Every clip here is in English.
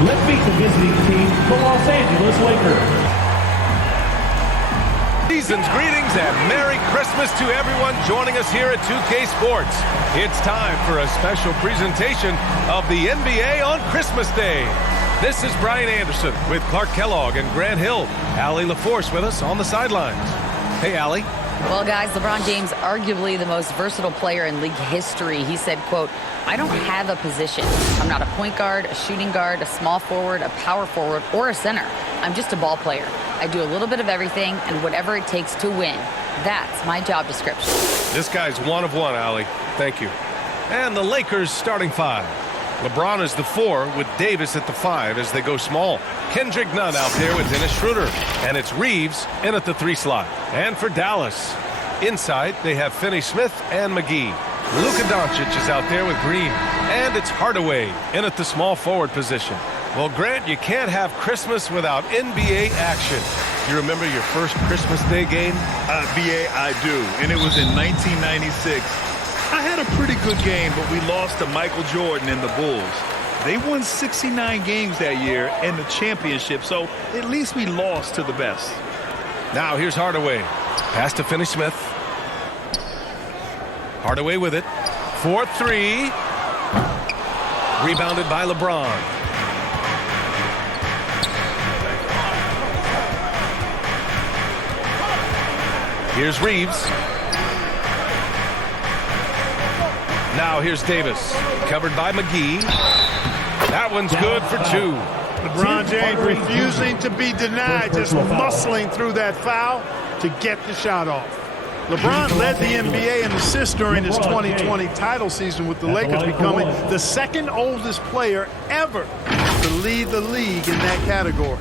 Let's meet the visiting team, the Los Angeles Lakers. Season's greetings and Merry Christmas to everyone joining us here at 2K Sports. It's time for a special presentation of the NBA on Christmas Day. This is Brian Anderson with Clark Kellogg and Grant Hill. Allie LaForce with us on the sidelines. Hey, Allie. Well, guys, LeBron James, arguably the most versatile player in league history. He said, quote, "I don't have a position. I'm not a point guard, a shooting guard, a small forward, a power forward, or a center. I'm just a ball player. I do a little bit of everything and whatever it takes to win. That's my job description." This guy's one of one, Allie. Thank you. And the Lakers starting five. LeBron is the 4 with Davis at the 5 as they go small. Kendrick Nunn out there with Dennis Schroeder. And it's Reeves in at the 3 slot. And for Dallas, inside they have Finney-Smith and McGee. Luka Doncic is out there with Green. And it's Hardaway in at the small forward position. Well, Grant, you can't have Christmas without NBA action. You remember your first Christmas Day game? BA, I do. And it was in 1996. I had a pretty good game, but we lost to Michael Jordan and the Bulls. They won 69 games that year and the championship, so at least we lost to the best. Now here's Hardaway. Pass to Finney-Smith. Hardaway with it. 4-3. Rebounded by LeBron. Here's Reeves. Now here's Davis. Covered by McGee. That one's good for 2. LeBron James refusing to be denied, just muscling through that foul to get the shot off. LeBron led the NBA in assists during his 2020 title season with the Lakers, becoming the second oldest player ever to lead the league in that category.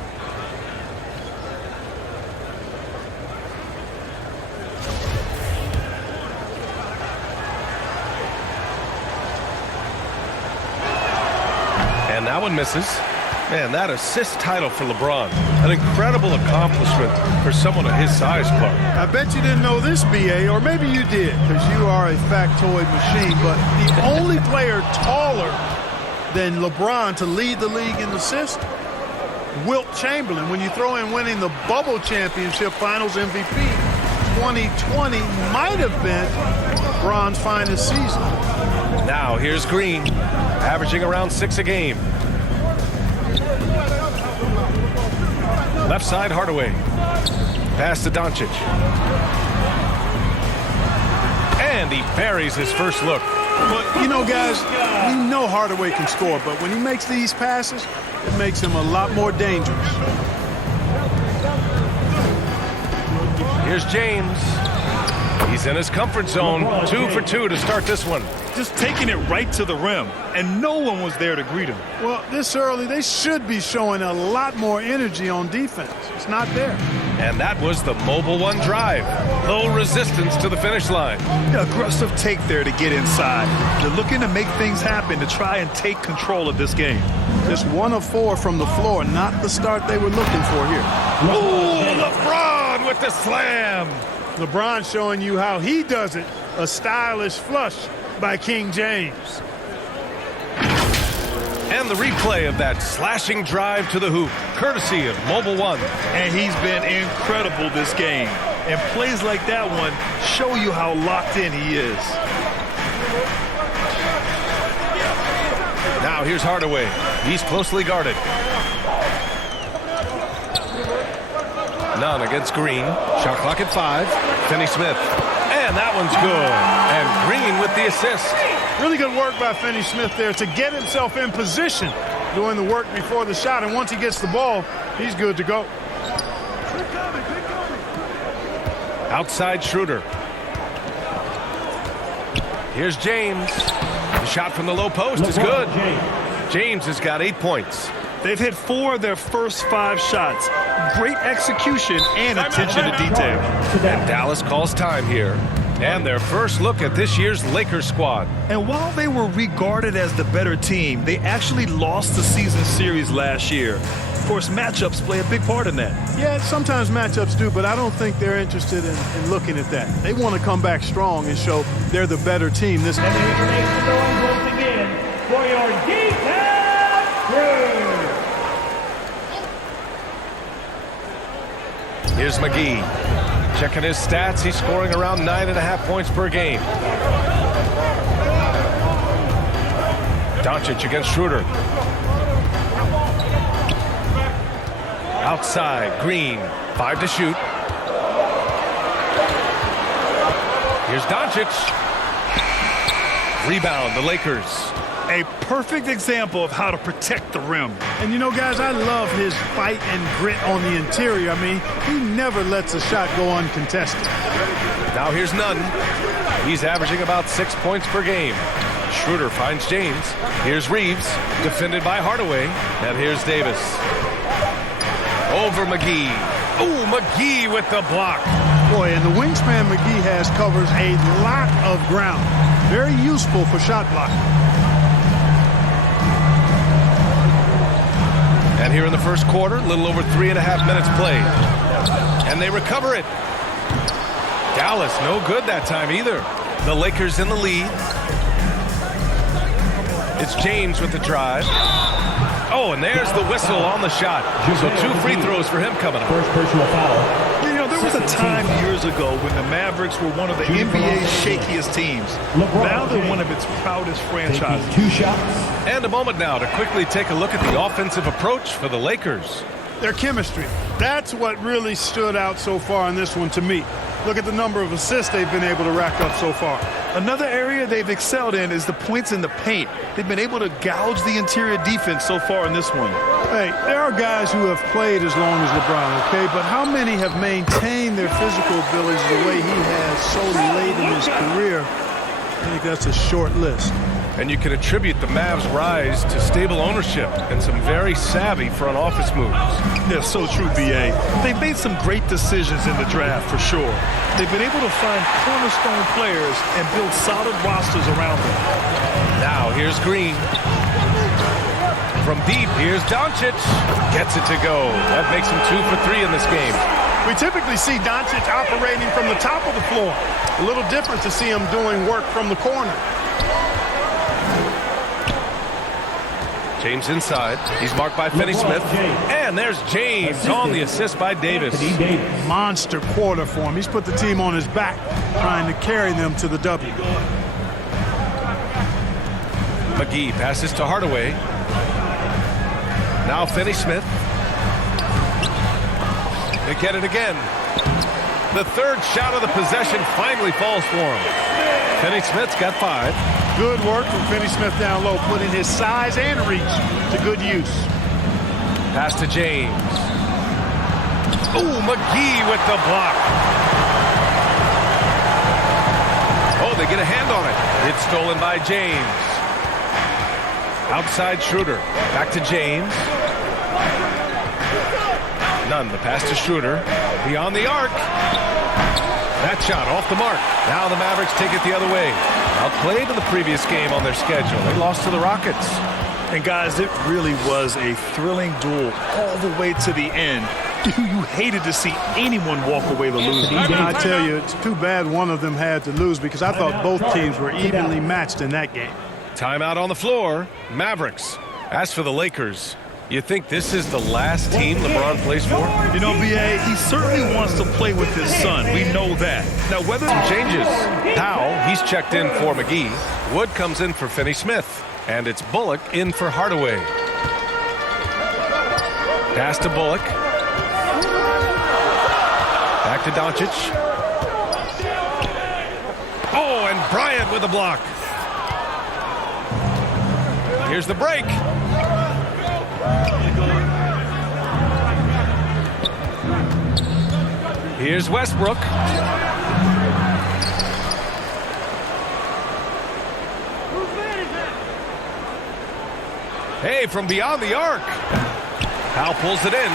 And that one misses. Man, that assist title for LeBron. An incredible accomplishment for someone of his size, Clark. I bet you didn't know this, BA, or maybe you did, because you are a factoid machine, but the only player taller than LeBron to lead the league in assists, Wilt Chamberlain. When you throw in winning the Bubble Championship Finals MVP, 2020 might have been LeBron's finest season. Now here's Green, averaging around 6 a game. Left side, Hardaway. Pass to Doncic. And he buries his first look. But, you know, guys, we know Hardaway can score, but when he makes these passes, it makes him a lot more dangerous. Here's James. He's in his comfort zone. 2 for 2 to start this one. Just taking it right to the rim, and no one was there to greet him. Well, this early, they should be showing a lot more energy on defense. It's not there. And that was the Mobile One drive. Low resistance to the finish line. Aggressive take there to get inside. They're looking to make things happen to try and take control of this game. Just 1 of 4 from the floor, not the start they were looking for here. Ooh, LeBron with the slam. LeBron showing you how he does it. A stylish flush by King James. And the replay of that slashing drive to the hoop, courtesy of Mobile One. And he's been incredible this game. And plays like that one show you how locked in he is. Now here's Hardaway. He's closely guarded. Nunn against Green. Shot clock at 5. Finney-Smith. And that one's good. And Green with the assist. Really good work by Finney-Smith there to get himself in position, doing the work before the shot. And once he gets the ball, he's good to go. Outside Schroeder. Here's James. The shot from the low post is good. James has got 8 points. They've hit 4 of their first 5 shots. Great execution and attention to detail. And Dallas calls time here. And their first look at this year's Lakers squad. And while they were regarded as the better team, they actually lost the season series last year. Of course, matchups play a big part in that. Yeah, sometimes matchups do, but I don't think they're interested in looking at that. They want to come back strong and show they're the better team this time. And the information going once again for your defense crew. Here's McGee. Checking his stats, he's scoring around 9.5 points per game. Doncic against Schroeder. Outside, Green. 5 to shoot. Here's Doncic. Rebound, the Lakers. A perfect example of how to protect the rim. And you know, guys, I love his fight and grit on the interior. I mean, he never lets a shot go uncontested. Now here's Nunn. He's averaging about 6 points per game. Schroeder finds James. Here's Reeves, defended by Hardaway. And here's Davis. Over McGee. Ooh, McGee with the block. Boy, and the wingspan McGee has covers a lot of ground. Very useful for shot blocking. And here in the first quarter, a little over 3.5 minutes played. And they recover it. Dallas, no good that time either. The Lakers in the lead. It's James with the drive. Oh, and there's the whistle on the shot. So 2 free throws for him coming up. First personal foul. You know, there was a time years ago when the Mavericks were one of the NBA's shakiest teams. Now they're one of its proudest franchises. 2 shots. And a moment now to quickly take a look at the offensive approach for the Lakers. Their chemistry. That's what really stood out so far in this one to me. Look at the number of assists they've been able to rack up so far. Another area they've excelled in is the points in the paint. They've been able to gouge the interior defense so far in this one. Hey, there are guys who have played as long as LeBron, okay? But how many have maintained their physical abilities the way he has so late in his career? I think that's a short list. And you can attribute the Mavs' rise to stable ownership and some very savvy front office moves. Yeah, so true, B.A. They've made some great decisions in the draft, for sure. They've been able to find cornerstone players and build solid rosters around them. Now, here's Green. From deep, here's Doncic. Gets it to go. That makes him 2 for 3 in this game. We typically see Doncic operating from the top of the floor. A little different to see him doing work from the corner. James inside. He's marked by Finney-Smith. And there's James on the assist by Davis. Monster quarter for him. He's put the team on his back, trying to carry them to the W. McGee passes to Hardaway. Now Finney-Smith. They get it again. The third shot of the possession finally falls for him. Finney-Smith's got 5. Good work from Finney-Smith down low, putting his size and reach to good use. Pass to James. Ooh, McGee with the block. Oh, they get a hand on it. It's stolen by James. Outside Schroeder. Back to James. Nunn, the pass to Schroeder. Beyond the arc. That shot off the mark. Now the Mavericks take it the other way. Outplayed in the previous game on their schedule. They lost to the Rockets. And guys, it really was a thrilling duel all the way to the end. You hated to see anyone walk away the loser. I tell you, it's too bad one of them had to lose because I thought both teams were evenly matched in that game. Timeout on the floor. Mavericks. As for the Lakers, you think this is the last team LeBron plays for? You know, B.A., he certainly wants to play with his son. We know that. Now, whether Changes. Powell, he's checked in for McGee. Wood comes in for Finney-Smith. And it's Bullock in for Hardaway. Pass to Bullock. Back to Doncic. Oh, and Bryant with a block. Here's the break. Here's Westbrook. Hey, from beyond the arc. Powell pulls it in.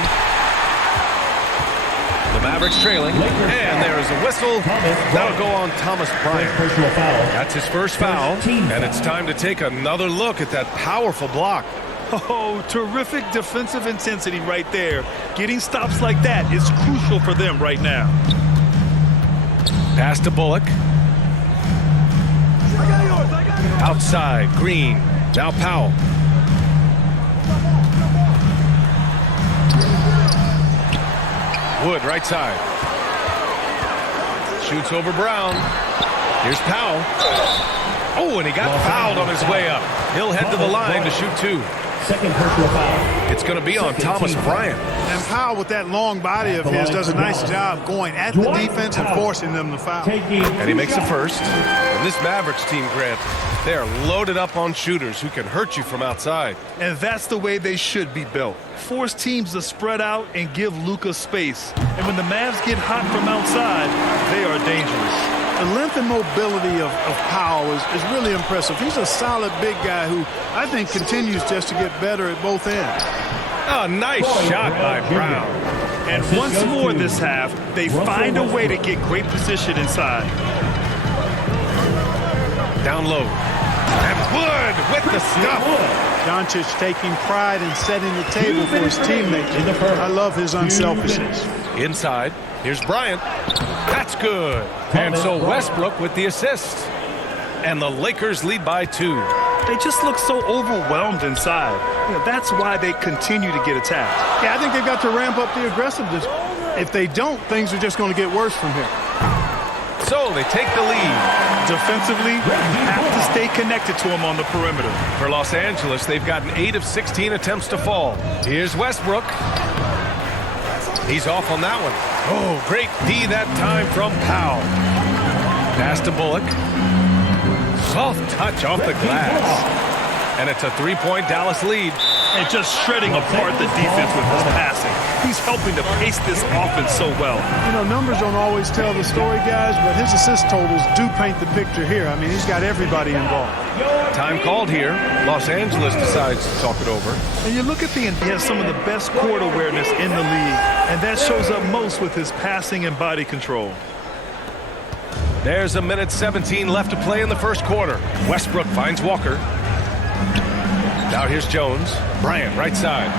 The Mavericks trailing. And there is a whistle. That'll go on Thomas Bryant. That's his first foul. And it's time to take another look at that powerful block. Oh, terrific defensive intensity right there. Getting stops like that is crucial for them right now. Pass to Bullock. Outside, Green. Now Powell. Wood, right side. Shoots over Brown. Here's Powell. Oh, and he got fouled on his way up. He'll head to the line to shoot 2. Second personal foul. It's going to be on Thomas Bryant. And Powell, with that long body of his, does a nice job going at the defense and forcing them to foul. And he makes the first. And this Mavericks team, Grant, they are loaded up on shooters who can hurt you from outside. And that's the way they should be built. Force teams to spread out and give Luka space. And when the Mavs get hot from outside, they are dangerous. The length and mobility of Powell is really impressive. He's a solid big guy who I think continues just to get better at both ends. Oh, nice shot by Brown. And once more this half, they find a way to get great position inside. Down low. And Wood with the stuff. Doncic taking pride in setting the table for his teammates. I love his unselfishness. Inside. Here's Bryant. That's good. And so Westbrook with the assist. And the Lakers lead by 2. They just look so overwhelmed inside. You know, that's why they continue to get attacked. Yeah, I think they've got to ramp up the aggressiveness. If they don't, things are just going to get worse from here. So they take the lead. Defensively, have to stay connected to him on the perimeter. For Los Angeles, they've gotten 8 of 16 attempts to fall. Here's Westbrook. He's off on that one. Oh, great D that time from Powell. Pass to Bullock. Soft touch off the glass. And it's a 3-point Dallas lead. And just shredding apart the defense with his passing. He's helping to pace this offense so well. You know, numbers don't always tell the story, guys, but his assist totals do paint the picture here. I mean, he's got everybody involved. Time called here. Los Angeles decides to talk it over. And you look at he has some of the best court awareness in the league, and that shows up most with his passing and body control. There's a minute 17 left to play in the first quarter. Westbrook finds Walker. Now here's Jones. Bryant, right side.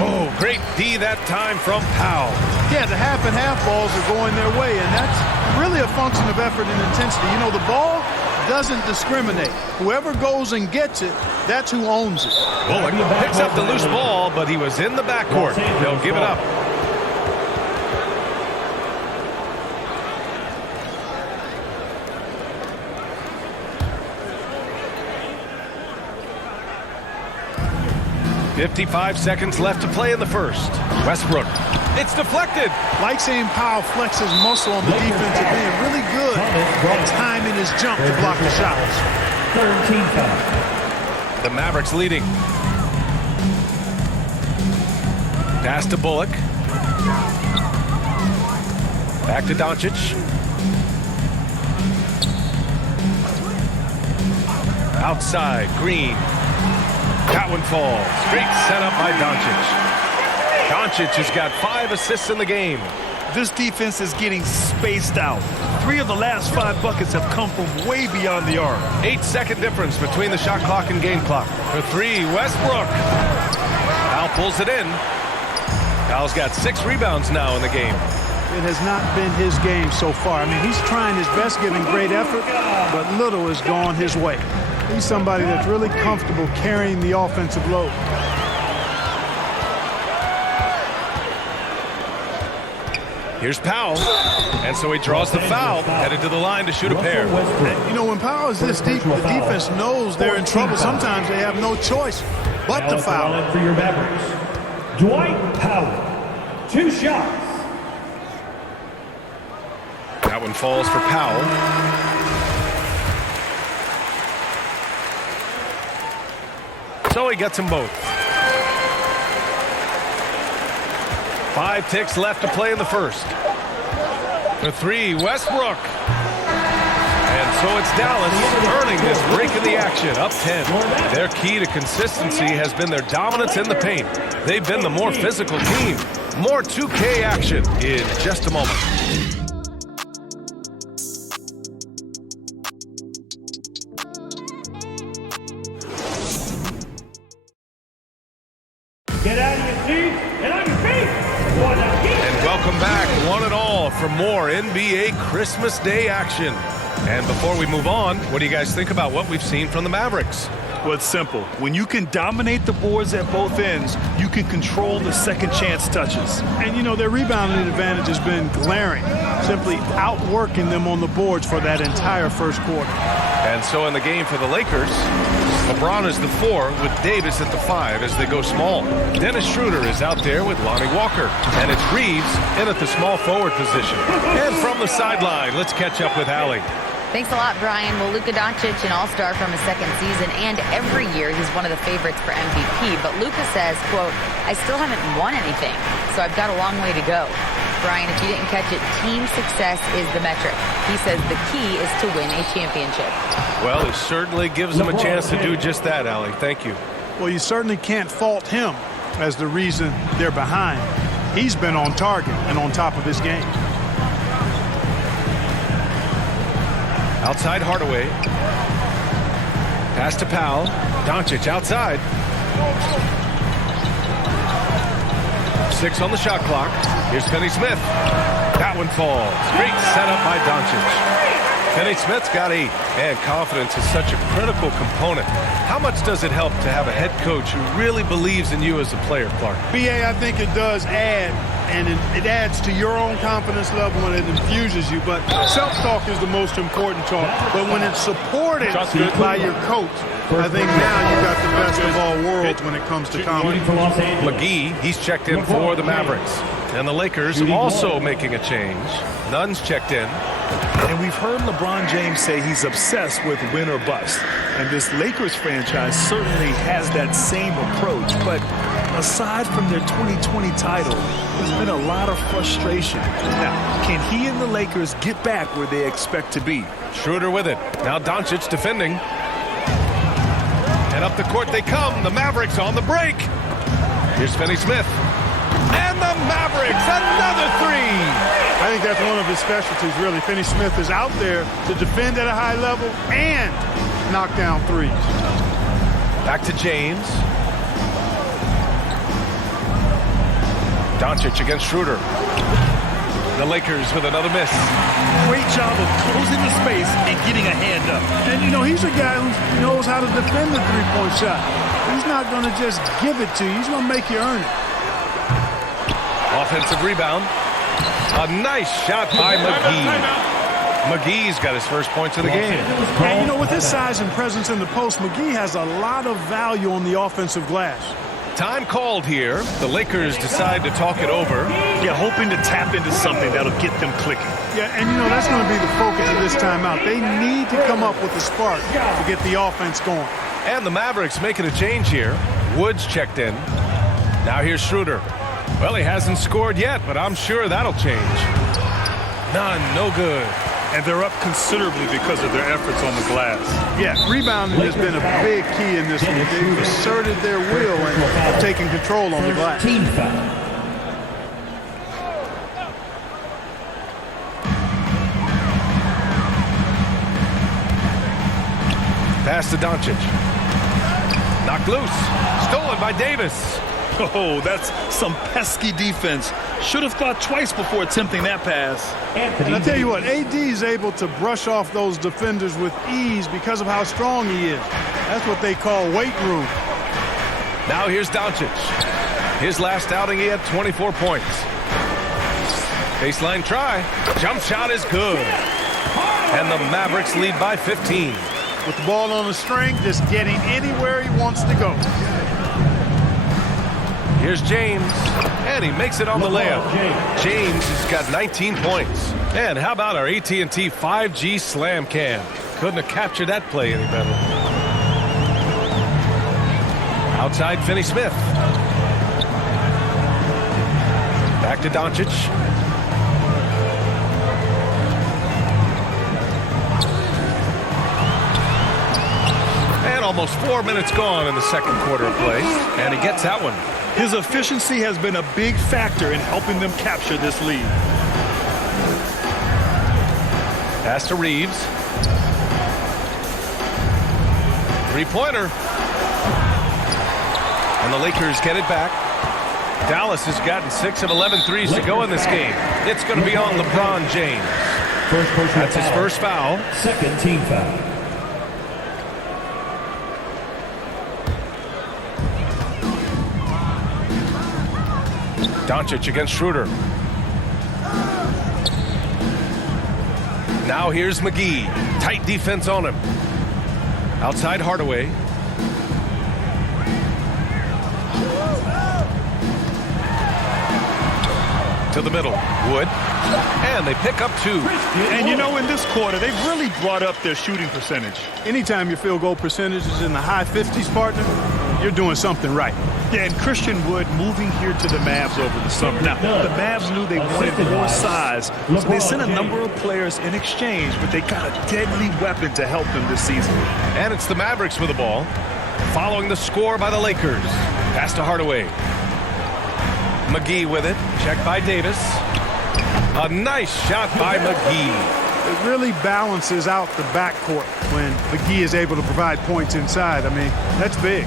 Oh, great D that time from Powell. Yeah, the half and half balls are going their way, and that's really a function of effort and intensity. You know, the ball doesn't discriminate. Whoever goes and gets it, that's who owns it. Bullock picks up the loose ball, but he was in the backcourt. They'll give it up. .55 seconds left to play in the first. Westbrook. It's deflected. Like seeing Powell flex his muscle on the defensive end. Really good at timing his jump to block the shots. Third team foul. The Mavericks leading. Pass to Bullock. Back to Doncic. Outside, Green. That one falls. Great setup by Doncic. Doncic has got 5 assists in the game. This defense is getting spaced out. 3 of the last 5 buckets have come from way beyond the arc. 8-second difference between the shot clock and game clock. For 3, Westbrook. Powell pulls it in. Powell's got 6 rebounds now in the game. It has not been his game so far. I mean, he's trying his best, giving great effort, but little has gone his way. He's somebody that's really comfortable carrying the offensive load. Here's Powell. And so he draws the foul, headed to the line to shoot a pair. And, you know, when Powell is this deep, the defense knows they're in trouble. Sometimes they have no choice but to foul. For your Mavericks, Dwight Powell. 2 shots. That one falls for Powell. So he gets them both. 5 ticks left to play in the first. For 3, Westbrook. And so it's Dallas earning this break in the action, up 10. Their key to consistency has been their dominance in the paint. They've been the more physical team. More 2K action in just a moment. Get out of your seats and on your feet. And welcome back, one and all, for more NBA Christmas Day action. And before we move on, what do you guys think about what we've seen from the Mavericks? Well, it's simple. When you can dominate the boards at both ends, you can control the second chance touches. And, you know, their rebounding advantage has been glaring, simply outworking them on the boards for that entire first quarter. And so in the game for the Lakers, LeBron is the 4 with Davis at the 5 as they go small. Dennis Schroeder is out there with Lonnie Walker. And it's Reeves in at the small forward position. And from the sideline, let's catch up with Allie. Thanks a lot, Brian. Well, Luka Doncic, an all-star from his second season, and every year he's one of the favorites for MVP. But Luka says, quote, I still haven't won anything, so I've got a long way to go. Brian, if you didn't catch it, team success is the metric. He says the key is to win a championship. Well, it certainly gives them a chance to do just that, Allie. Thank you. Well, you certainly can't fault him as the reason they're behind. He's been on target and on top of his game. Outside Hardaway. Pass to Powell. Doncic outside. 6 on the shot clock. Here's Finney-Smith. That one falls. Great setup by Doncic. Finney-Smith's got 8. And confidence is such a critical component. How much does it help to have a head coach who really believes in you as a player, Clark? BA, I think it does add, and it adds to your own confidence level and it infuses you. But self-talk is the most important talk. But when it's supported by your coach, I think now you've got the best of all worlds when it comes to confidence. McGee, he's checked in for the Mavericks. And the Lakers also making a change. Nunn's checked in. And we've heard LeBron James say he's obsessed with win or bust. And this Lakers franchise certainly has that same approach. But aside from their 2020 title, there's been a lot of frustration. Now, can he and the Lakers get back where they expect to be? Schroeder with it. Now Doncic defending. And up the court they come. The Mavericks on the break. Here's Finney-Smith. And the Mavericks, another 3. I think that's one of his specialties, really. Finney-Smith is out there to defend at a high level and knock down 3s. Back to James. Doncic against Schroeder. The Lakers with another miss. Great job of closing the space and getting a hand up. And, you know, he's a guy who knows how to defend the three-point shot. He's not going to just give it to you. He's going to make you earn it. Offensive rebound. A nice shot by McGee. McGee's got his first points of the game. And, you know, with his size and presence in the post, McGee has a lot of value on the offensive glass. Time called here. The Lakers decide to talk it over. Yeah, hoping to tap into something that'll get them clicking. Yeah, and, you know, that's going to be the focus of this timeout. They need to come up with a spark to get the offense going. And the Mavericks making a change here. Woods checked in. Now here's Schroeder. Well, he hasn't scored yet, but I'm sure that'll change. None, no good. And they're up considerably because of their efforts on the glass. Yeah, rebounding has been a big key in this one. They've asserted their will and taking control on the glass. Team foul. Pass to Doncic. Knocked loose. Stolen by Davis. Oh, that's some pesky defense. Should have thought twice before attempting that pass. And I tell you what, AD is able to brush off those defenders with ease because of how strong he is. That's what they call weight room. Now here's Doncic. His last outing, he had 24 points. Baseline try. Jump shot is good. And the Mavericks lead by 15. With the ball on the string, just getting anywhere he wants to go. Here's James, and he makes it on the layup. James has got 19 points. And how about our AT&T 5G slam cam? Couldn't have captured that play any better. Outside Finney-Smith. Back to Doncic. And almost 4 minutes gone in the second quarter of play. And he gets that one. His efficiency has been a big factor in helping them capture this lead. Pass to Reeves. Three-pointer. And the Lakers get it back. Dallas has gotten 6 of 11 threes to go in this game. It's going to be on LeBron James. That's his first foul. Second team foul. Doncic against Schroeder. Now here's McGee. Tight defense on him. Outside Hardaway. To the middle. Wood. And they pick up 2. And you know, in this quarter, they've really brought up their shooting percentage. Anytime your field goal percentage is in the high 50s, partner, you're doing something right. Yeah, and Christian Wood moving here to the Mavs over the summer. Now, the Mavs knew they wanted more size, so they sent a number of players in exchange, but they got a deadly weapon to help them this season. And it's the Mavericks with the ball. Following the score by the Lakers. Pass to Hardaway. McGee with it. Checked by Davis. A nice shot by McGee. It really balances out the backcourt when McGee is able to provide points inside. I mean, that's big.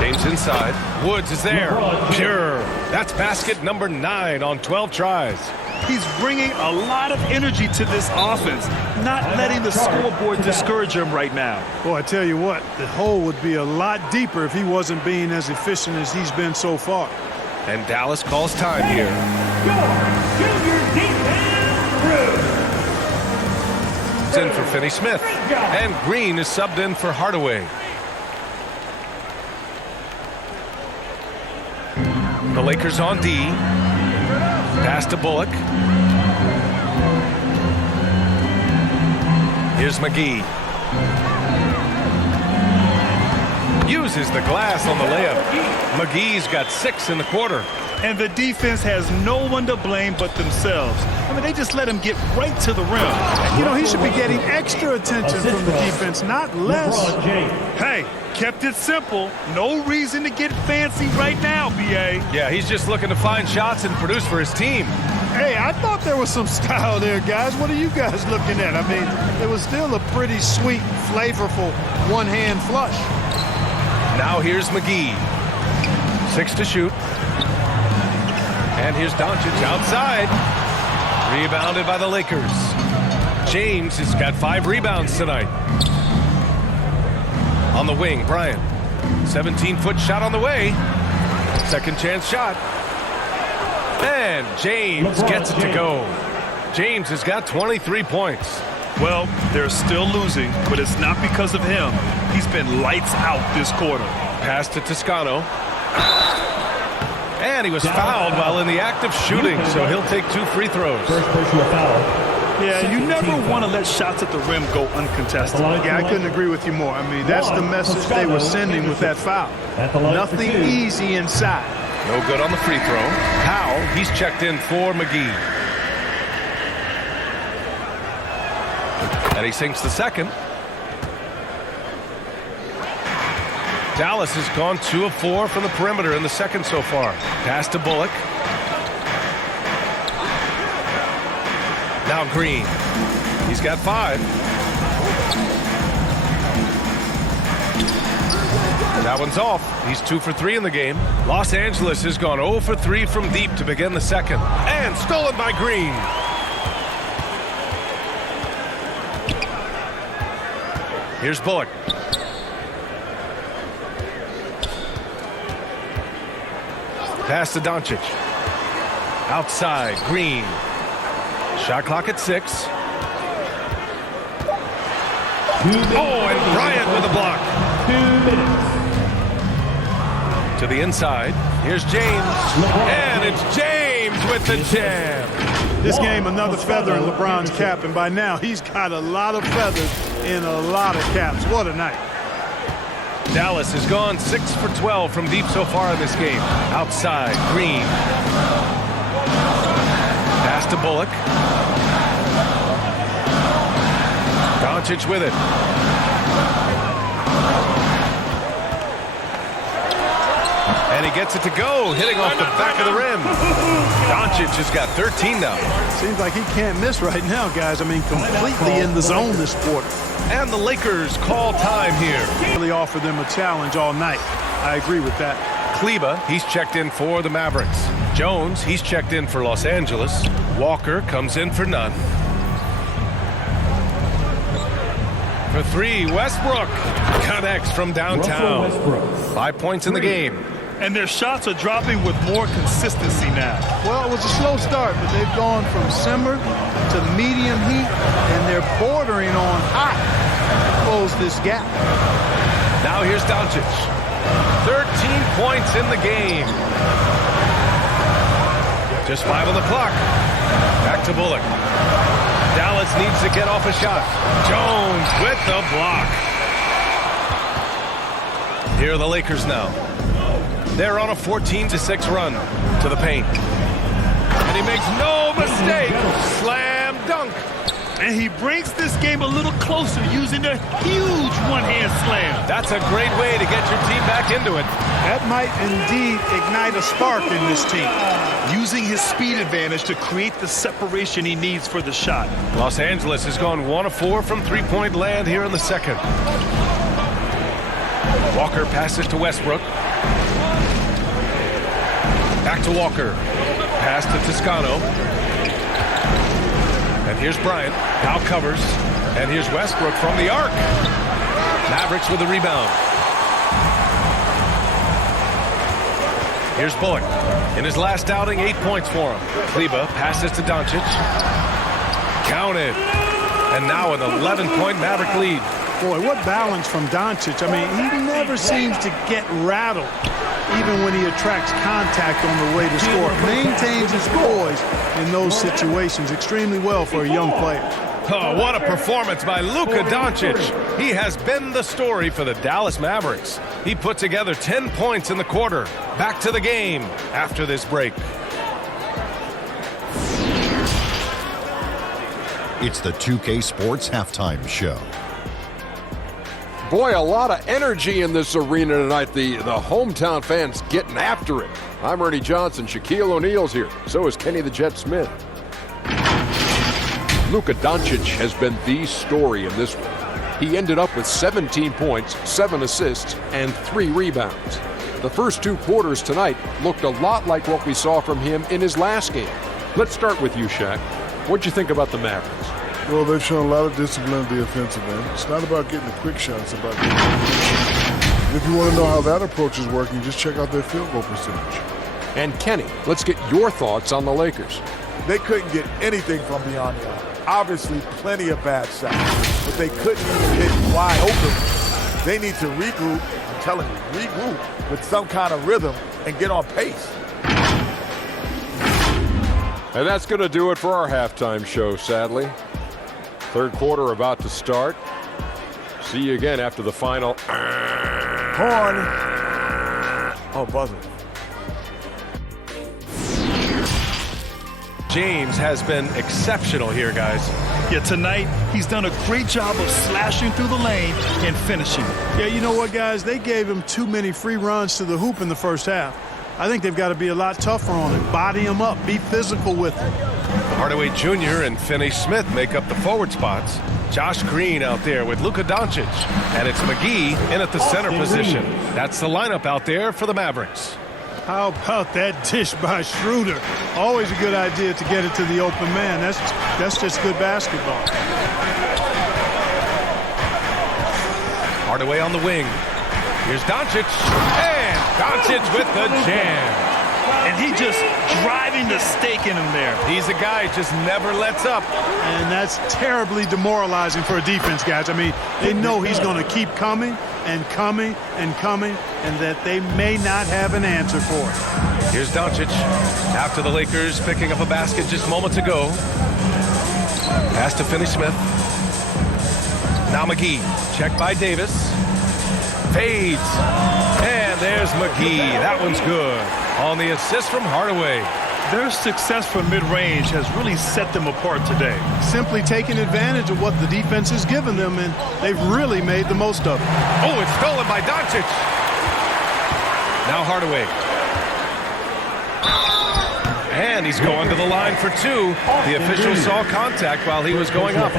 James inside. Woods is there. Pure. That's basket number 9 on 12 tries. He's bringing a lot of energy to this offense, not letting the scoreboard discourage him right now. Boy, I tell you what, the hole would be a lot deeper if he wasn't being as efficient as he's been so far. And Dallas calls time here. It's in for Finney Smith. And Green is subbed in for Hardaway. The Lakers on D. Pass to Bullock. Here's McGee. Uses the glass on the layup. McGee's got 6 in the quarter. And the defense has no one to blame but themselves. I mean, they just let him get right to the rim. You know, he should be getting extra attention from the defense, not less. Hey, kept it simple. No reason to get fancy right now, B.A. Yeah, he's just looking to find shots and produce for his team. Hey, I thought there was some style there, guys. What are you guys looking at? I mean, it was still a pretty sweet, flavorful one-hand flush. Now here's McGee. 6 to shoot. And here's Doncic outside. Rebounded by the Lakers. James has got 5 rebounds tonight. On the wing, Bryant. 17-foot shot on the way. Second chance shot. And James gets it to go. James has got 23 points. Well, they're still losing, but it's not because of him. He's been lights out this quarter. Pass to Toscano. And he was fouled while in the act of shooting, so he'll take 2 free throws. First personal foul. Yeah, you never want to let shots at the rim go uncontested. Yeah, I couldn't agree with you more. I mean, that's the message they were sending with that foul. Nothing easy inside. No good on the free throw. Powell, he's checked in for McGee. And he sinks the second. Dallas has gone 2 of 4 from the perimeter in the second so far. Pass to Bullock. Now Green. He's got 5. That one's off. He's 2 for 3 in the game. Los Angeles has gone 0 for 3 from deep to begin the second. And stolen by Green. Here's Bullock. Pass to Doncic. Outside, Green. Shot clock at 6. Oh, and Bryant with a block. 2 minutes. To the inside. Here's James. And it's James with the jam. This game, another feather in LeBron's cap, and by now he's got a lot of feathers in a lot of caps. What a night. Dallas has gone 6 for 12 from deep so far in this game. Outside, Green. Pass to Bullock. Doncic with it. And he gets it to go, hitting off the back of the rim. Doncic has got 13 now. Seems like he can't miss right now, guys. I mean, completely in the zone this quarter. And the Lakers call time here. Really offer them a challenge all night. I agree with that. Kleba, he's checked in for the Mavericks. Jones, he's checked in for Los Angeles. Walker comes in for none. For three, Westbrook connects from downtown. 5 points in the game. And their shots are dropping with more consistency now. Well, it was a slow start, but they've gone from simmer to medium heat, and they're bordering on hot to close this gap. Now here's Doncic. 13 points in the game. Just 5 on the clock. Back to Bullock. Dallas needs to get off a shot. Jones with the block. Here are the Lakers now. They're on a 14-6 run to the paint. And he makes no mistake. Slam dunk. And he brings this game a little closer using a huge one-hand slam. That's a great way to get your team back into it. That might indeed ignite a spark in this team. Using his speed advantage to create the separation he needs for the shot. Los Angeles has gone 1 of 4 from three-point land here in the second. Walker passes to Westbrook. Back to Walker. Pass to Toscano. And here's Bryant. Now covers. And here's Westbrook from the arc. Mavericks with the rebound. Here's Bullock. In his last outing, 8 points for him. Kleba passes to Doncic. Counted. And now an 11-point Maverick lead. Boy, what balance from Doncic. I mean, he never seems to get rattled, even when he attracts contact on the way to score. Maintains his poise in those situations extremely well for a young player. Oh, what a performance by Luka Doncic. He has been the story for the Dallas Mavericks. He put together 10 points in the quarter. Back to the game after this break. It's the 2K Sports Halftime Show. Boy, a lot of energy in this arena tonight. The hometown fans getting after it. I'm Ernie Johnson. Shaquille O'Neal's here. So is Kenny the Jet Smith. Luka Doncic has been the story in this one. He ended up with 17 points, 7 assists, and 3 rebounds. The first 2 quarters tonight looked a lot like what we saw from him in his last game. Let's start with you, Shaq. What'd you think about the Mavericks? Well, they've shown a lot of discipline at the offensive end. It's not about getting the quick shots, it's about getting the If you want to know how that approach is working, just check out their field goal percentage. And Kenny, let's get your thoughts on the Lakers. They couldn't get anything from beyond the arc. Obviously, plenty of bad shots, but they couldn't even hit wide open. They need to regroup, I'm telling you, regroup with some kind of rhythm and get on pace. And that's going to do it for our halftime show, sadly. Third quarter about to start. See you again after the final. Horn. Oh, buzzer. James has been exceptional here, guys. Yeah, tonight he's done a great job of slashing through the lane and finishing. Yeah, you know what, guys? They gave him too many free runs to the hoop in the first half. I think they've got to be a lot tougher on him. Body him up. Be physical with him. Hardaway Jr. and Finney-Smith make up the forward spots. Josh Green out there with Luka Doncic. And it's McGee in at the center position. That's the lineup out there for the Mavericks. How about that dish by Schroeder? Always a good idea to get it to the open man. That's just good basketball. Hardaway on the wing. Here's Doncic. And Doncic with the jam. And he just driving the stake in him there. He's a guy who just never lets up. And that's terribly demoralizing for a defense, guys. I mean, they know he's going to keep coming and coming and coming, and that they may not have an answer for it. Here's Doncic after the Lakers picking up a basket just moments ago. Pass to Finney-Smith. Now McGee. Checked by Davis. Fades. And there's McGee. That one's good. On the assist from Hardaway. Their success from mid-range has really set them apart today. Simply taking advantage of what the defense has given them, and they've really made the most of it. Oh, it's stolen by Doncic. Now Hardaway. And he's going to the line for 2. The official saw contact while he was going up.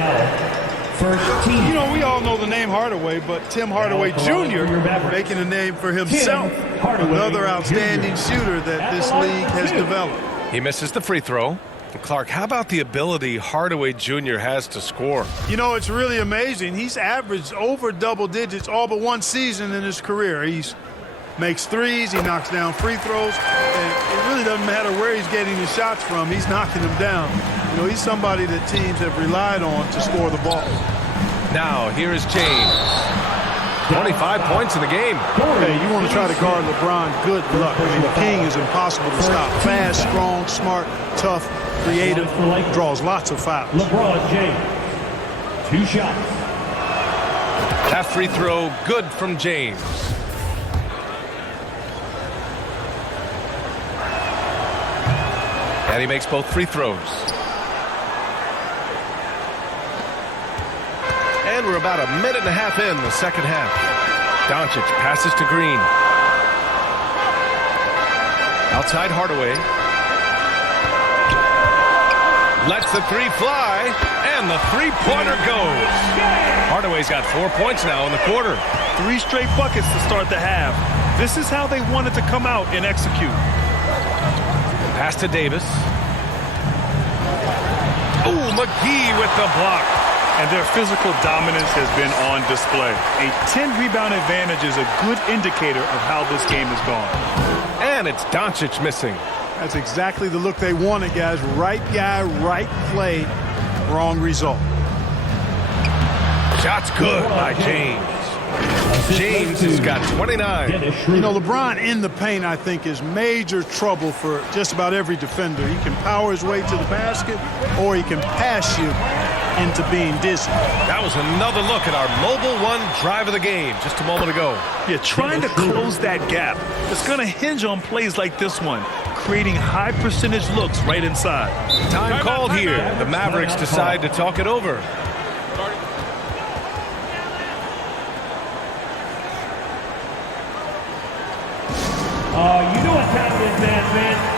You know, we all know the name Hardaway, but Tim Hardaway Jr. making a name for himself. Another outstanding shooter that this league has developed. He misses the free throw. Clark, how about the ability Hardaway Jr. has to score? You know, it's really amazing. He's averaged over double digits all but one season in his career. He's makes threes, he knocks down free throws, and it really doesn't matter where he's getting his shots from. He's knocking them down. You know, he's somebody that teams have relied on to score the ball. Now, here is James. 25 points in the game. Hey, you want to try to guard LeBron, good luck. I mean, the king is impossible to stop. Fast, strong, smart, tough, creative, draws lots of fouls. LeBron James. 2 shots. That free throw good from James. And he makes both free throws. And we're about a minute and a half in the second half. Doncic passes to Green. Outside Hardaway. Lets the three fly, and the three-pointer goes. Hardaway's got 4 points now in the quarter. 3 straight buckets to start the half. This is how they wanted to come out and execute. Pass to Davis. Ooh, McGee with the block. And their physical dominance has been on display. A 10-rebound advantage is a good indicator of how this game has gone. And it's Doncic missing. That's exactly the look they wanted, guys. Right guy, right play, wrong result. Shot's good by James. James has got 29. You know, LeBron in the paint, I think, is major trouble for just about every defender. He can power his way to the basket, or he can pass you into being dizzy. That was another look at our Mobile One drive of the game just a moment ago. Yeah, trying to close that gap. It's going to hinge on plays like this one, creating high percentage looks right inside. Time called here. The Mavericks decide to talk it over. You know what time it is, man.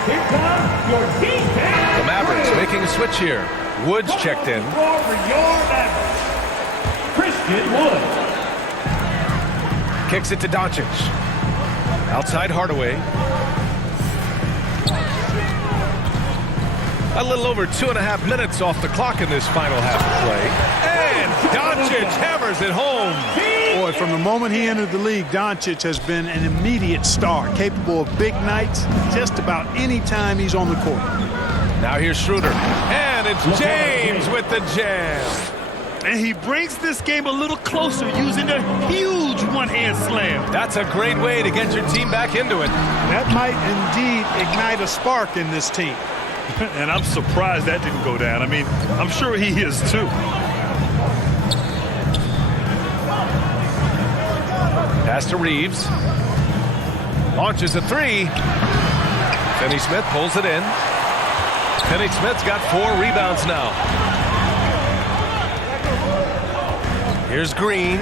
Here comes your defense. The Mavericks making a switch here. Woods checked in. For your Mavericks, Christian Wood. Kicks it to Doncic. Outside Hardaway. A little over 2.5 minutes off the clock in this final half of play. And Doncic hammers it home. Boy, from the moment he entered the league, Doncic has been an immediate star, capable of big nights just about any time he's on the court. Now here's Schroeder. And it's James with the jam. And he brings this game a little closer using a huge one-hand slam. That's a great way to get your team back into it. That might indeed ignite a spark in this team. And I'm surprised that didn't go down. I mean, I'm sure he is too. Pass to Reeves. Launches a three. Finney-Smith pulls it in. Finney-Smith's got 4 rebounds now. Here's Green.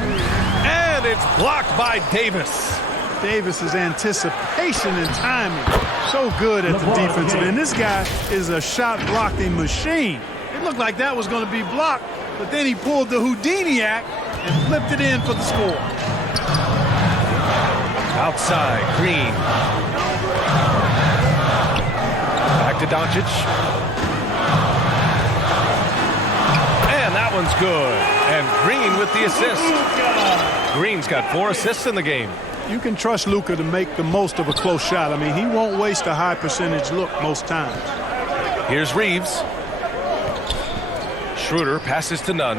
And it's blocked by Davis. Davis's anticipation and timing, so good at the defensive end. This guy is a shot-blocking machine. It looked like that was going to be blocked, but then he pulled the Houdini act and flipped it in for the score. Outside, Green. Back to Doncic. And that one's good. And Green with the assist. Green's got 4 assists in the game. You can trust Luka to make the most of a close shot. I mean, he won't waste a high percentage look most times. Here's Reeves. Schroeder passes to Nunn.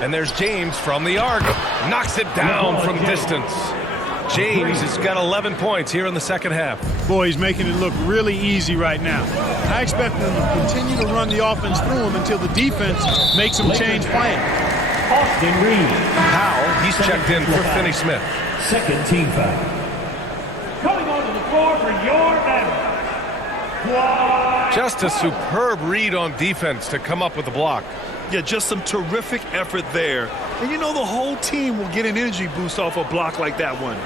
And there's James from the arc. Knocks it down from distance. James has got 11 points here in the second half. Boy, he's making it look really easy right now. I expect them to continue to run the offense through him until the defense makes him change plans. Austin Reeves. Powell, he's checked in for Finney-Smith. Second team foul. Coming onto the floor for your Mavericks. Just a superb read on defense to come up with the block. Yeah, just some terrific effort there. And you know the whole team will get an energy boost off a block like that one.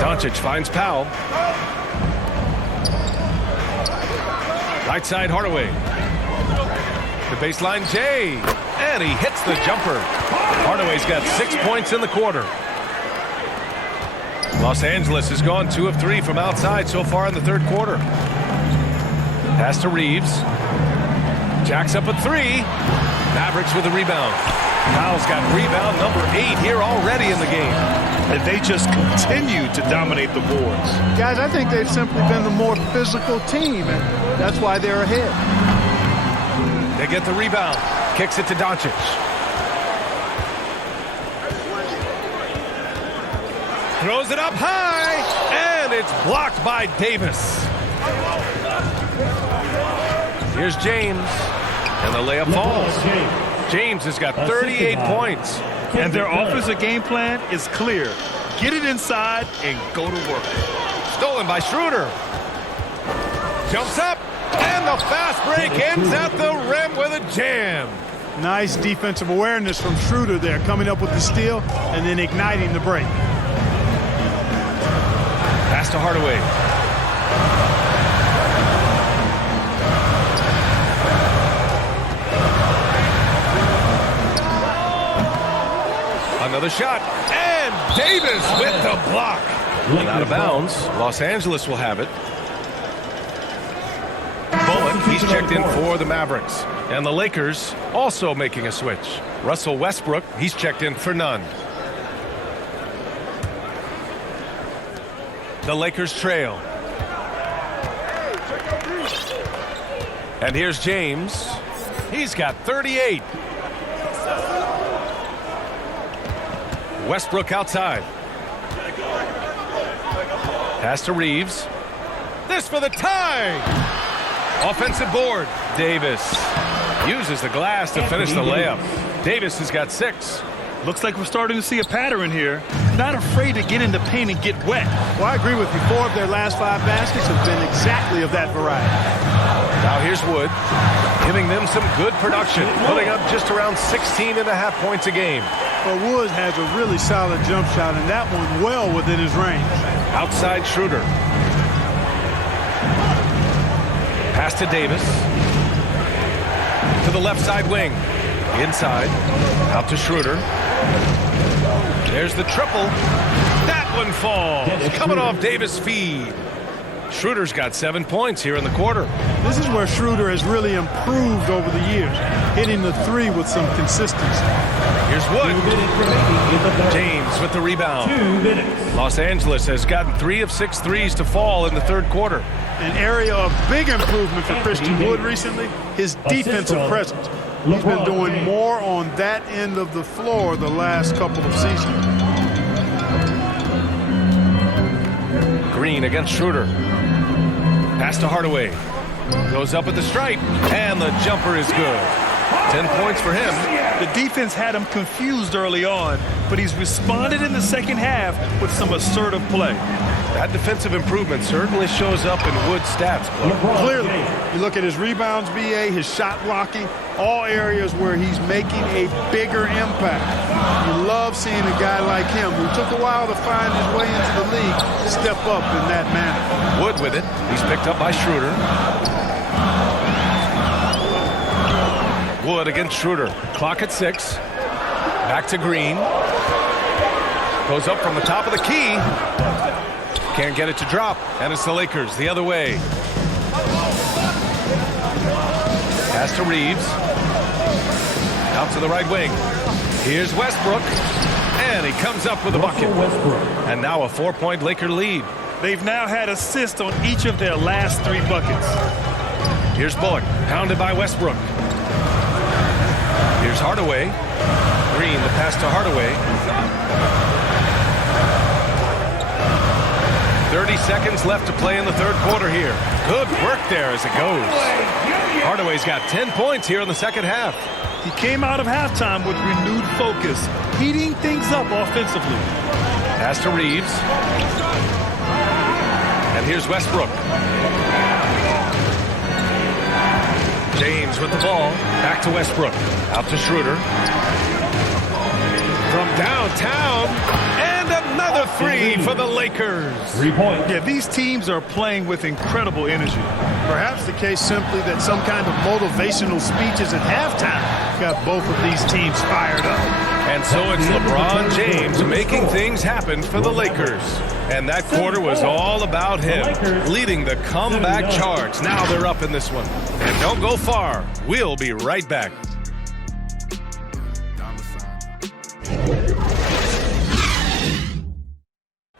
Doncic finds Powell. Right side Hardaway. The baseline Jay. And he hits the jumper. Hardaway's got 6 points in the quarter. Los Angeles has gone 2 of 3 from outside so far in the third quarter. Pass to Reeves. Jacks up a 3. Mavericks with a rebound. Powell's got rebound number 8 here already in the game. And they just continue to dominate the boards. Guys, I think they've simply been the more physical team, and that's why they're ahead. They get the rebound. Kicks it to Doncic. Throws it up high, and it's blocked by Davis. Here's James, and the layup falls. James has got 38 points. And their offensive game plan is clear. Get it inside and go to work. Stolen by Schroeder. Jumps up, and the fast break ends at the rim with a jam. Nice defensive awareness from Schroeder there, coming up with the steal and then igniting the break. Pass to Hardaway. Another shot, and Davis with the block. Out of bounds. Los Angeles will have it. Bullock, he's checked in for the Mavericks. And the Lakers also making a switch. Russell Westbrook, he's checked in for none. The Lakers trail. And here's James. He's got 38. Westbrook outside. Pass to Reeves. This for the tie. Offensive board. Davis uses the glass to finish the layup. Davis has got 6. Looks like we're starting to see a pattern here. Not afraid to get in the paint and get wet. Well, I agree with you. 4 of their last 5 baskets have been exactly of that variety. Now here's Wood, giving them some good production, putting up just around 16.5 points a game. But Wood has a really solid jump shot, and that one well within his range. Outside Schroeder. Pass to Davis. To the left side wing. Inside. Out to Schroeder. There's the triple. That one falls. Coming off Davis' feed. Schroeder's got 7 points here in the quarter. This is where Schroeder has really improved over the years, hitting the 3 with some consistency. Here's Wood. James with the rebound. 2 minutes. Los Angeles has gotten 3 of 6 threes to fall in the third quarter. An area of big improvement for Christian Wood recently, his defensive presence. He's been doing more on that end of the floor the last couple of seasons. Green against Schroeder. Pass to Hardaway. Goes up at the stripe, and the jumper is good. 10 points for him. The defense had him confused early on, but he's responded in the second half with some assertive play. That defensive improvement certainly shows up in Wood's stats. Clearly, you look at his rebounds, BA, his shot blocking, all areas where he's making a bigger impact. You love seeing a guy like him, who took a while to find his way into the league, step up in that manner. Wood with it. He's picked up by Schroeder. Wood against Schroeder. Clock at 6. Back to Green. Goes up from the top of the key. Can't get it to drop. And it's the Lakers the other way. Pass to Reeves. Out to the right wing. Here's Westbrook. And he comes up with a bucket. And now a 4-point Laker lead. They've now had assists on each of their last 3 buckets. Here's Bullock. Pounded by Westbrook. Here's Hardaway. Green, the pass to Hardaway. 30 seconds left to play in the third quarter here. Good work there as it goes. Hardaway's got 10 points here in the second half. He came out of halftime with renewed focus, heating things up offensively. Pass to Reeves. And here's Westbrook. James with the ball. Back to Westbrook. Out to Schroeder. From downtown. And another 3 for the Lakers. 3 points. Yeah, these teams are playing with incredible energy. Perhaps the case simply that some kind of motivational speeches at halftime got both of these teams fired up. And so it's LeBron James making things happen for the Lakers. And that quarter was all about him, leading the comeback charge. Now they're up in this one. And don't go far. We'll be right back.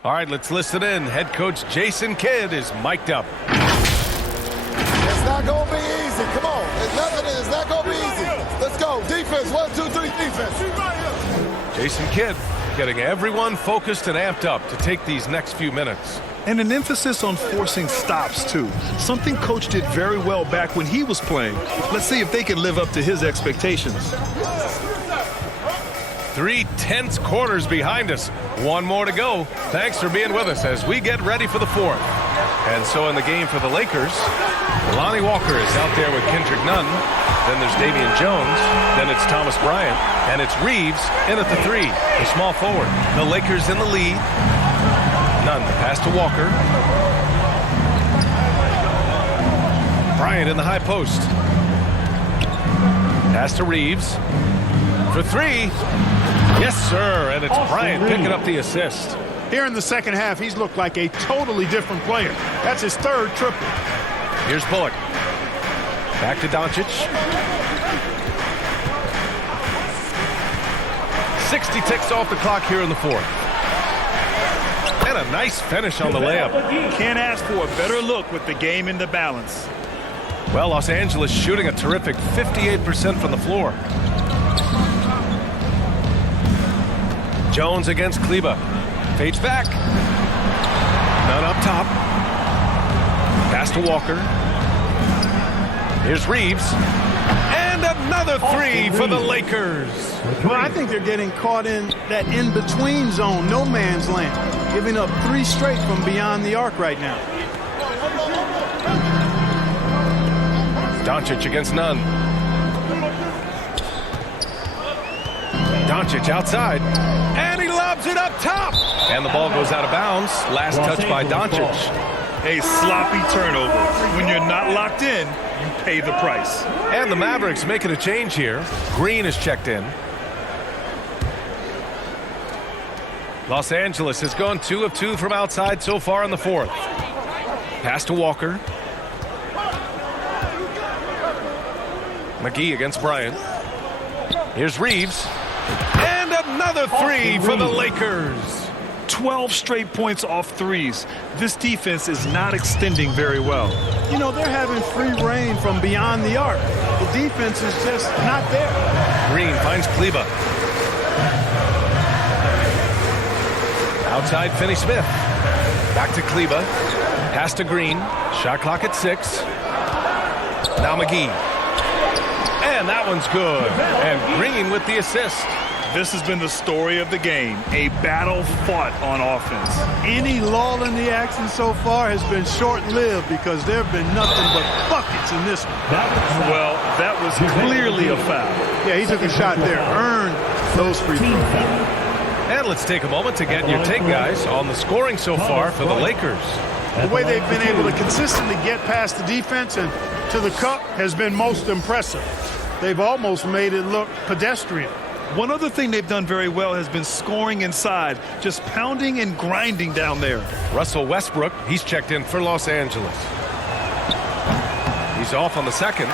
All right, let's listen in. Head coach Jason Kidd is mic'd up. It's not going to be easy. Come on. It's not going to be easy. Let's go. Defense. 1, 2, 3, defense. Jason Kidd getting everyone focused and amped up to take these next few minutes. And an emphasis on forcing stops, too. Something Coach did very well back when he was playing. Let's see if they can live up to his expectations. 3 tense quarters behind us. One more to go. Thanks for being with us as we get ready for the fourth. And so in the game for the Lakers, Lonnie Walker is out there with Kendrick Nunn. Then there's Damian Jones. Then it's Thomas Bryant. And it's Reeves in at the 3, the small forward. The Lakers in the lead. Nunn, pass to Walker. Bryant in the high post. Pass to Reeves. For 3. Yes, sir. And it's Bryant picking up the assist. Here in the second half, he's looked like a totally different player. That's his 3rd triple. Here's Bullock. Back to Doncic. 60 ticks off the clock here in the fourth. And a nice finish on the layup. Can't ask for a better look with the game in the balance. Well, Los Angeles shooting a terrific 58% from the floor. Jones against Kleba. Fades back. None up top. Pass to Walker. Here's Reeves. And another 3 for the Lakers. Well, I think they're getting caught in that in-between zone, no man's land, giving up 3 straight from beyond the arc right now. Doncic against Nunn. Doncic outside. And he lobs it up top. And the ball goes out of bounds. Last touch by Doncic. A sloppy turnover. When you're not locked in, you pay the price. And the Mavericks making a change here. Green is checked in. Los Angeles has gone 2 of 2 from outside so far in the fourth. Pass to Walker. McGee against Bryant. Here's Reeves. And another 3 for the Lakers. 12 straight points off threes. This defense is not extending very well. You know, they're having free reign from beyond the arc. The defense is just not there. Green finds Kleba. Outside Finney-Smith. Back to Kleba. Pass to Green. Shot clock at 6. Now McGee. And that one's good. And Green with the assist. This has been the story of the game, a battle fought on offense. Any lull in the action so far has been short-lived because there have been nothing but buckets in this one. Well, that was clearly a foul. Yeah, he took a shot there, earned those free throws. And let's take a moment to get your take, guys, on the scoring so far for the Lakers. The way they've been able to consistently get past the defense and to the cup has been most impressive. They've almost made it look pedestrian. One other thing they've done very well has been scoring inside, just pounding and grinding down there. Russell Westbrook, he's checked in for Los Angeles. He's off on the second.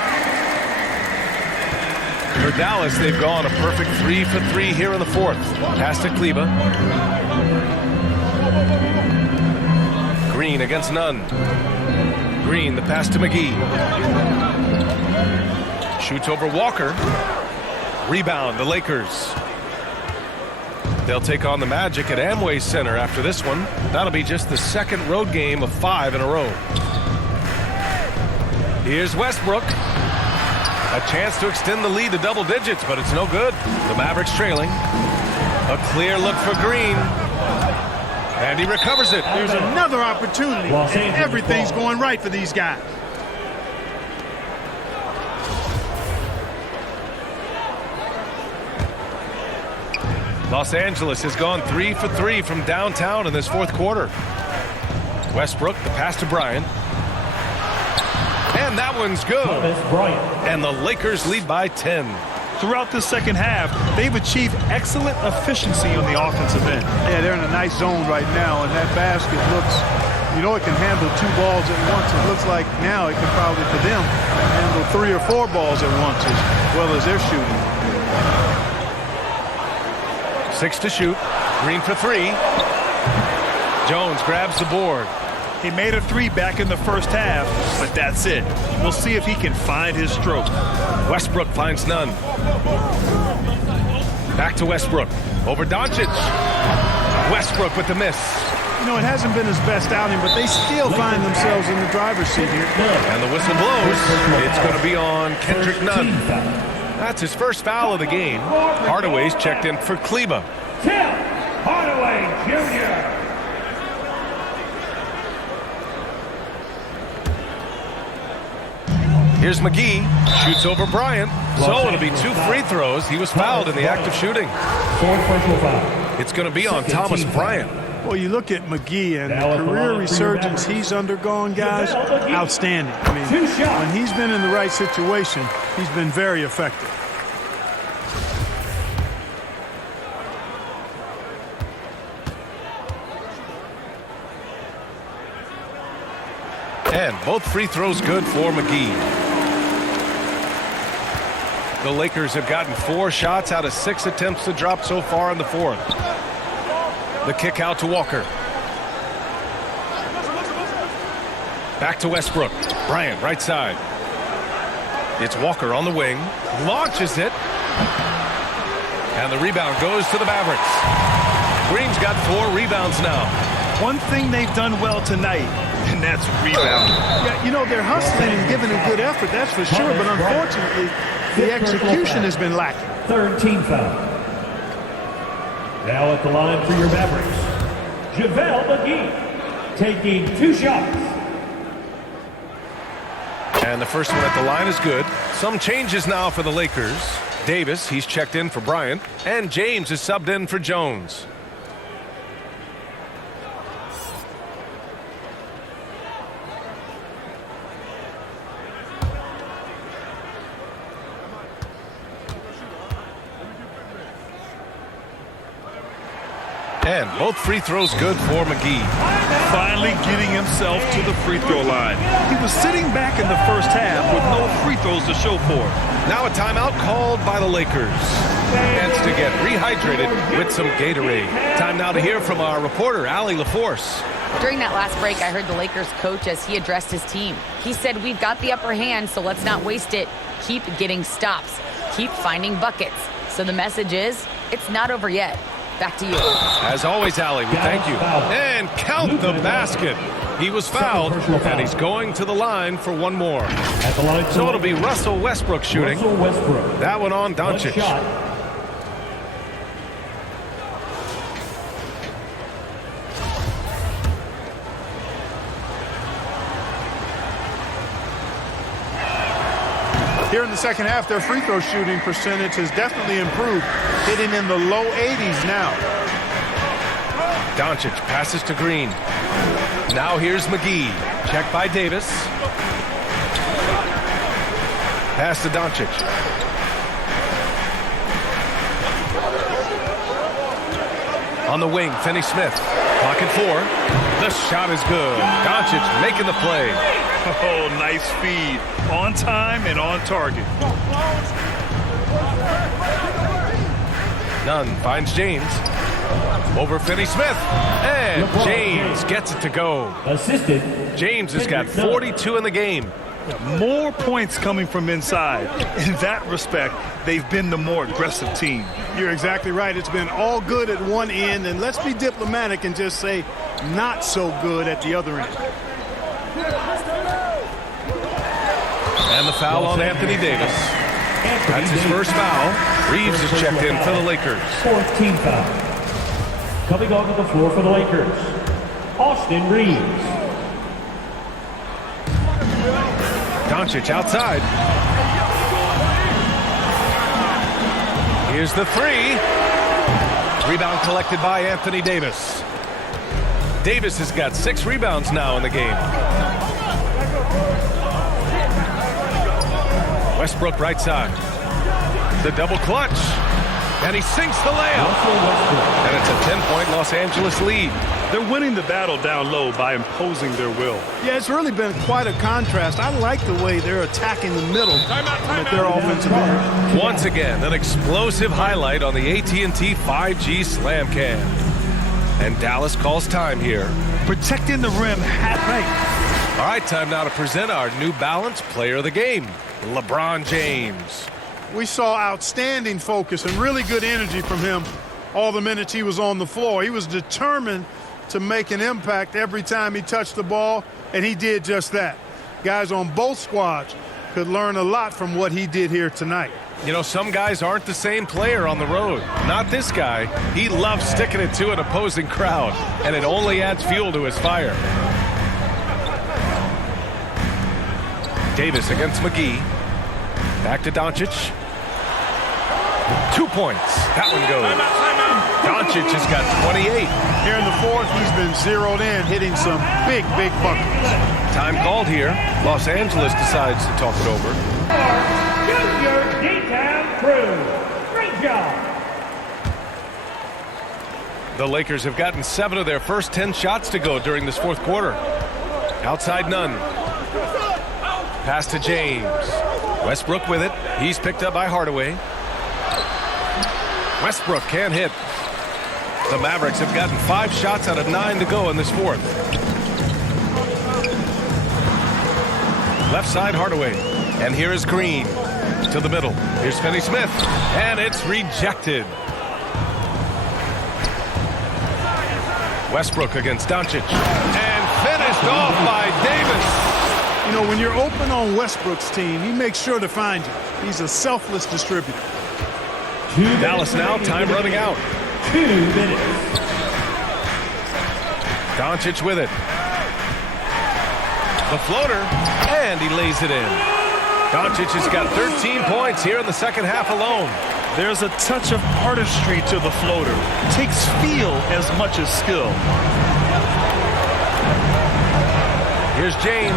For Dallas, they've gone a perfect 3 for 3 here in the fourth. Pass to Kleba. Green against Nunn. Green, the pass to McGee. Shoots over Walker. Rebound, the Lakers. They'll take on the Magic at Amway Center after this one. That'll be just the second road game of 5 in a row. Here's Westbrook. A chance to extend the lead to double digits, but it's no good. The Mavericks trailing. A clear look for Green. And he recovers it. There's another opportunity, and everything's going right for these guys. Los Angeles has gone 3 for 3 from downtown in this fourth quarter. Westbrook, the pass to Bryant. And that one's good. And the Lakers lead by 10. throughout the second half, they've achieved excellent efficiency on the offensive end. Yeah, they're in a nice zone right now, and that basket looks, you know, it can handle 2 balls at once. It looks like now it could probably, for them, handle 3 or 4 balls at once as well as they're shooting. 6 to shoot. Green for 3. Jones grabs the board. He made a 3 back in the first half, but that's it. We'll see if he can find his stroke. Westbrook finds none. Back to Westbrook. Over Doncic. Westbrook with the miss. You know, it hasn't been his best outing, but they still find themselves in the driver's seat here. And the whistle blows. It's going to be on Kendrick Nunn. That's his first foul of the game. Hardaway's checked in for Kleba. Tim Hardaway Jr. Here's McGee. Shoots over Bryant. So it'll be 2 free throws. He was fouled in the act of shooting. It's going to be on Thomas Bryant. Well, you look at McGee and the career resurgence he's undergone, guys, outstanding. I mean, when he's been in the right situation, he's been very effective. And both free throws good for McGee. The Lakers have gotten 4 shots out of 6 attempts to drop so far in the fourth. The kick out to Walker. Back to Westbrook. Bryant, right side. It's Walker on the wing. Launches it. And the rebound goes to the Mavericks. Green's got 4 rebounds now. One thing they've done well tonight, and that's rebounding. Yeah, you know, they're hustling and giving a good effort, that's for sure, but unfortunately, the execution has been lacking. 3rd team foul. Now at the line for your Mavericks, JaVale McGee taking 2 shots. And the first one at the line is good. Some changes now for the Lakers. Davis, he's checked in for Bryant, and James is subbed in for Jones. And both free throws good for McGee. Finally getting himself to the free throw line. He was sitting back in the first half with no free throws to show for it. Now a timeout called by the Lakers. Chance to get rehydrated with some Gatorade. Time now to hear from our reporter, Allie LaForce. During that last break, I heard the Lakers coach as he addressed his team. He said, we've got the upper hand, so let's not waste it. Keep getting stops. Keep finding buckets. So the message is, it's not over yet. Back to you. As always, Allie, we thank you. And count the basket. He was fouled, and he's going to the line for 1 more. So it'll be Russell Westbrook shooting. That one on Doncic. Here in the second half, their free throw shooting percentage has definitely improved, hitting in the low 80s now. Doncic passes to Green. Now here's McGee. Checked by Davis. Pass to Doncic. On the wing, Finney-Smith. Pocket 4. The shot is good. Doncic making the play. Oh, nice feed. On time and on target. Nunn finds James. Over Finney-Smith. And James gets it to go. Assisted. James has got 42 in the game. More points coming from inside. In that respect, they've been the more aggressive team. You're exactly right. It's been all good at one end, and let's be diplomatic and just say not so good at the other end. And the foul on Anthony Davis. That's his first foul. Reeves is checked in for the Lakers. 4th team foul. Coming onto the floor for the Lakers, Austin Reeves. Doncic outside. Here's the 3. Rebound collected by Anthony Davis. Davis has got 6 rebounds now in the game. Westbrook right side. The double clutch. And he sinks the layup. And it's a 10-point Los Angeles lead. They're winning the battle down low by imposing their will. Yeah, it's really been quite a contrast. I like the way they're attacking the middle with their offensive end. Once again, an explosive highlight on the AT&T 5G Slam Cam. And Dallas calls time here. Protecting the rim half-length. All right, time now to present our New Balance Player of the Game, LeBron James. We saw outstanding focus and really good energy from him all the minutes he was on the floor. He was determined to make an impact every time he touched the ball, and he did just that. Guys on both squads could learn a lot from what he did here tonight. You know, some guys aren't the same player on the road. Not this guy. He loves sticking it to an opposing crowd, and it only adds fuel to his fire. Davis against McGee. Back to Doncic. 2 points. That one goes. Doncic has got 28. Here in the fourth, he's been zeroed in, hitting some big buckets. Time called here. Los Angeles decides to talk it over. Junior D-Town crew. Great job. The Lakers have gotten 7 of their first 10 shots to go during this fourth quarter. Outside none. Pass to James. Westbrook with it. He's picked up by Hardaway. Westbrook can't hit. The Mavericks have gotten 5 shots out of 9 to go in this fourth. Left side Hardaway. And here is Green. To the middle. Here's Finney-Smith. And it's rejected. Westbrook against Doncic. And finished off by Davis. You know, when you're open on Westbrook's team, he makes sure to find you. He's a selfless distributor. Dallas now, time running out. 2 minutes. Doncic with it. The floater, and he lays it in. Doncic has got 13 points here in the second half alone. There's a touch of artistry to the floater. Takes feel as much as skill. Here's James.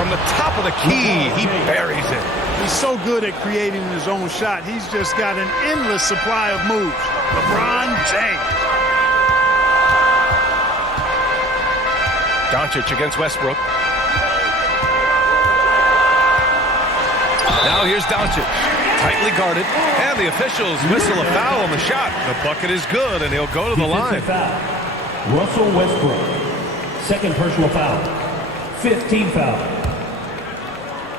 From the top of the key, he buries it. He's so good at creating his own shot. He's just got an endless supply of moves. LeBron James. Doncic against Westbrook. Now here's Doncic. Tightly guarded. And the officials whistle a foul on the shot. The bucket is good, and he'll go to the line. Foul. Russell Westbrook. Second personal foul. 15 foul.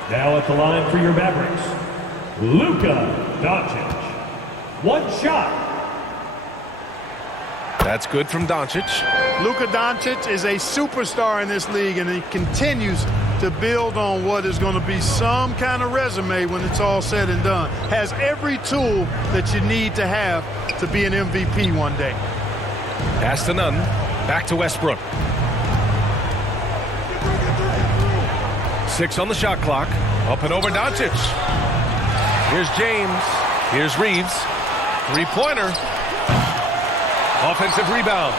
Now at the line for your Mavericks, Luka Doncic. 1 shot. That's good from Doncic. Luka Doncic is a superstar in this league, and he continues to build on what is going to be some kind of resume when it's all said and done. Has every tool that you need to have to be an MVP one day. Pass to none. Back to Westbrook. 6 on the shot clock. Up and over Doncic. Here's James. Here's Reeves. 3-pointer. Offensive rebound.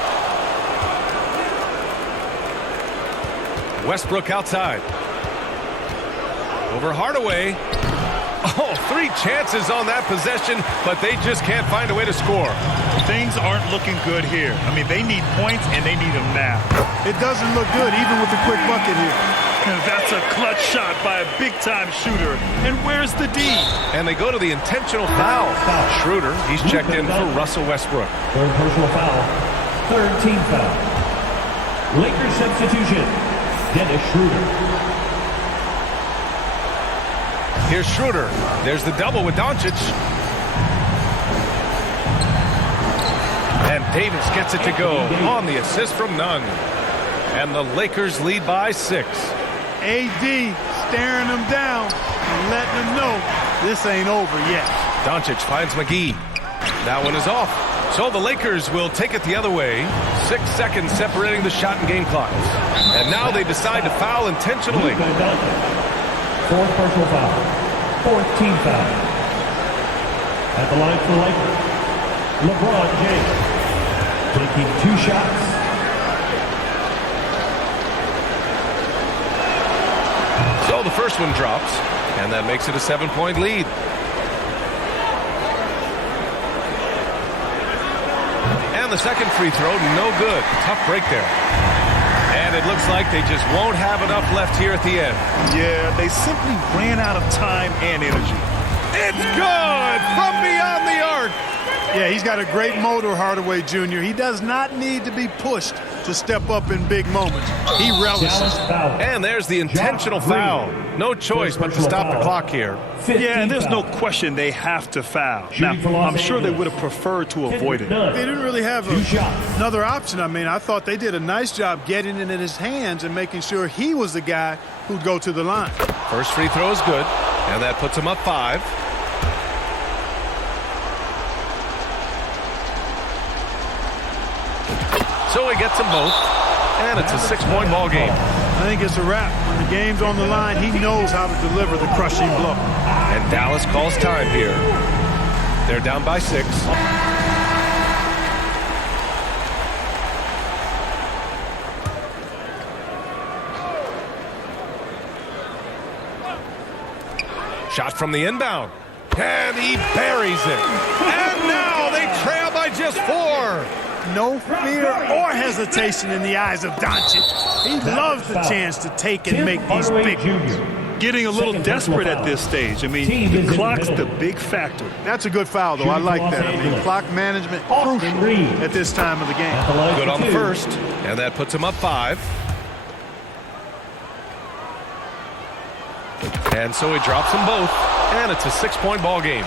Westbrook outside. Over Hardaway. Oh, 3 chances on that possession, but they just can't find a way to score. Things aren't looking good here. I mean, they need points, and they need them now. It doesn't look good, even with the quick bucket here. That's a clutch shot by a big-time shooter. And where's the D? And they go to the intentional foul. Schroeder, he's checked in for Russell Westbrook. Third personal foul. Third team foul. Lakers substitution. Dennis Schroeder. Here's Schroeder. There's the double with Doncic. And Davis gets it to go on the assist from Nunn. And the Lakers lead by 6. AD staring them down and letting them know this ain't over yet. Doncic finds McGee. That one is off. So the Lakers will take it the other way. 6 seconds separating the shot and game clocks. And now they decide to foul intentionally. Fourth personal foul. Fourth team foul. At the line for the Lakers, LeBron James taking 2 shots. So the first one drops, and that makes it a 7-point lead. And the second free throw, no good. Tough break there. And it looks like they just won't have enough left here at the end. Yeah, they simply ran out of time and energy. It's good from beyond the arc. Yeah, he's got a great motor, Hardaway Jr. He does not need to be pushed to step up in big moments. He relishes. And there's the intentional foul. No choice but to stop the clock here. Yeah, and there's no question they have to foul. Now, I'm sure they would have preferred to avoid it. They didn't really have another option. I mean, I thought they did a nice job getting it in his hands and making sure he was the guy who'd go to the line. First free throw is good, and that puts him up 5. So he gets them both, and it's a 6-point ball game. I think it's a wrap. When the game's on the line, he knows how to deliver the crushing blow. And Dallas calls time here. They're down by 6. Shot from the inbound. And he buries it. And now they trail by just 4. No fear or hesitation in the eyes of Doncic. He loves the chance to take and make these big moves. Getting a little desperate at this stage. I mean, the clock's the big factor. That's a good foul, though. I like that. I mean, clock management crucial at this time of the game. Good on the first, and that puts him up 5. And so he drops them both, and it's a 6-point ball game.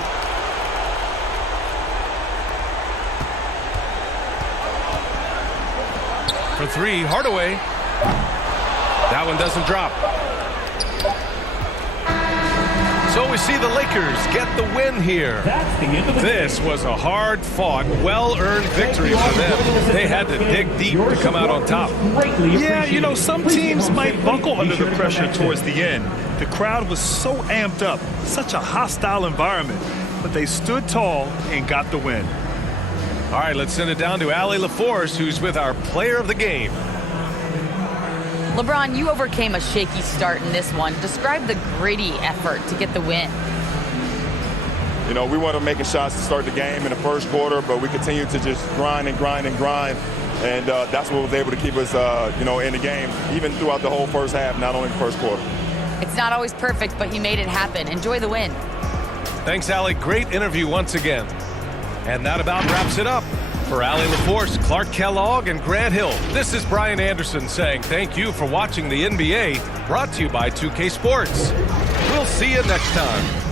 For 3, Hardaway. That one doesn't drop. So we see the Lakers get the win here. This was a hard-fought, well-earned victory for them. They had to dig deep to come out on top. Yeah, you know, some teams might buckle under the pressure towards the end. The crowd was so amped up, such a hostile environment. But they stood tall and got the win. All right, let's send it down to Allie LaForce, who's with our player of the game. LeBron, you overcame a shaky start in this one. Describe the gritty effort to get the win. You know, we wanted making shots to start the game in the first quarter, but we continued to just grind and grind and grind. And that's what was able to keep us, you know, in the game, even throughout the whole first half, not only the first quarter. It's not always perfect, but you made it happen. Enjoy the win. Thanks, Allie. Great interview once again. And that about wraps it up. For Allie LaForce, Clark Kellogg, and Grant Hill, this is Brian Anderson saying thank you for watching the NBA, brought to you by 2K Sports. We'll see you next time.